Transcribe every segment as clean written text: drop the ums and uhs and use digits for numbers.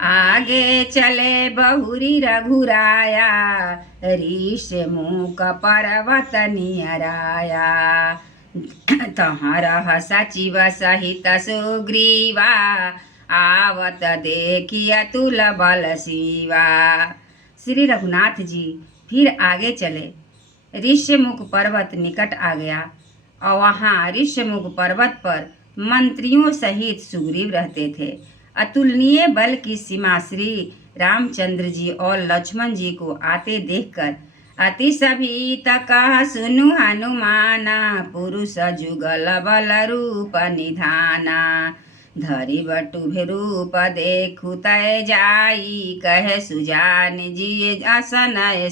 आगे चले बहुरी रघुराया, ऋष मुख पर्वत नियराया। तहाँ रह सचिव सहित सुग्रीवा, आवत देखी अतुल बल शिवा। श्री रघुनाथ जी फिर आगे चले। ऋष्यमुख पर्वत निकट आ गया और वहाँ ऋष्यमुख पर्वत पर मंत्रियों सहित सुग्रीव रहते थे। अतुलनीय बल की सीमा श्री रामचंद्र जी और लक्ष्मण जी को आते देखकर अति सभीत कह सुनु हनुमाना, पुरुष जुगल बल रूप निधाना। धरि बटुभे रूप देखु तय जाई, कहे सुजान जी असनय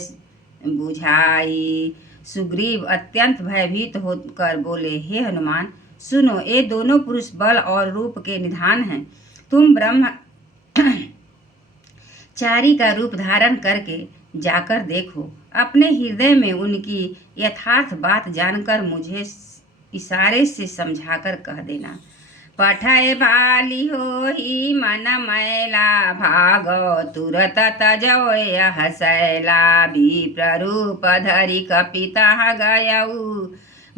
बुझाई। सुग्रीव अत्यंत भयभीत होकर बोले, हे हनुमान, सुनो, ये दोनों पुरुष बल और रूप के निधान हैं। तुम ब्रह्मचारी का रूप धारण करके जाकर देखो। अपने हृदय में उनकी यथार्थ बात जानकर मुझे इशारे से समझाकर कह देना। पठय बाली हो ही मन मैला, भागो तुरत तजोय हसैला। विप्ररूप धरि कपिता गयऊ,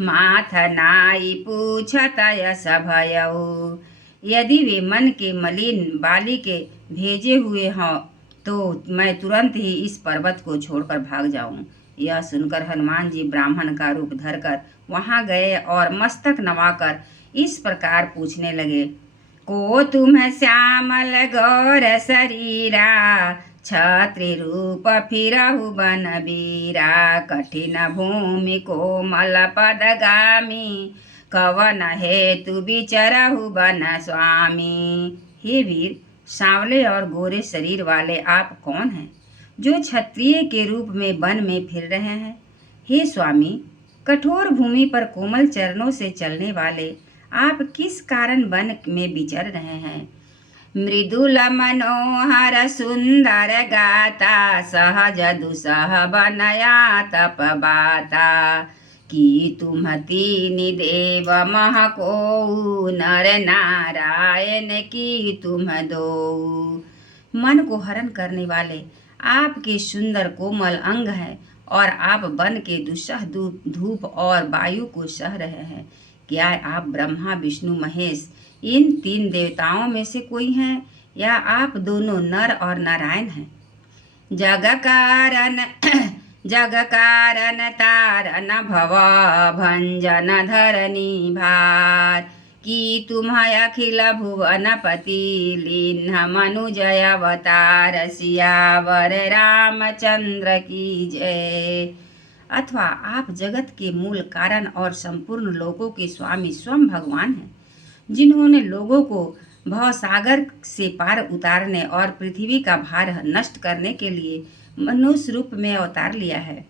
माथ नाई पूछत यस भयऊ। यदि वे मन के मलिन बाली के भेजे हुए हों तो मैं तुरंत ही इस पर्वत को छोड़कर भाग जाऊं। यह सुनकर हनुमान जी ब्राह्मण का रूप धरकर वहां गए और मस्तक नवाकर इस प्रकार पूछने लगे। को तुम श्यामल गौर शरीरा, छत्री रूप फिरहु बन बीरा। कठिन भूमि कोमल पदगामी, कवन हेतु विचरहु बन स्वामी। हे वीर, सांवले और गोरे शरीर वाले आप कौन हैं जो क्षत्रिय के रूप में वन में फिर रहे हैं? हे स्वामी, कठोर भूमि पर कोमल चरणों से चलने वाले आप किस कारण वन में विचर रहे हैं? मृदुल मनोहर सुंदर गाता, सहज दुसह बनया तप बाता। कि तुम तीन देव मह को, नर नारायण की तुम दो। मन को हरण करने वाले आपके सुंदर कोमल अंग हैं और आप वन के दुस्सह धूप और वायु को सह रहे हैं। क्या आप ब्रह्मा विष्णु महेश इन तीन देवताओं में से कोई हैं, या आप दोनों नर और नारायण हैं? जग कारण तारन भव, भंजन धरनी भार। कि तुम अखिल भुवन पति, लीन्ह मनुजय अवतार। सियावर रामचंद्र की जय। अथवा आप जगत के मूल कारण और संपूर्ण लोगों के स्वामी स्वयं भगवान हैं, जिन्होंने लोगों को भवसागर से पार उतारने और पृथ्वी का भार नष्ट करने के लिए मनुष्य रूप में अवतार लिया है।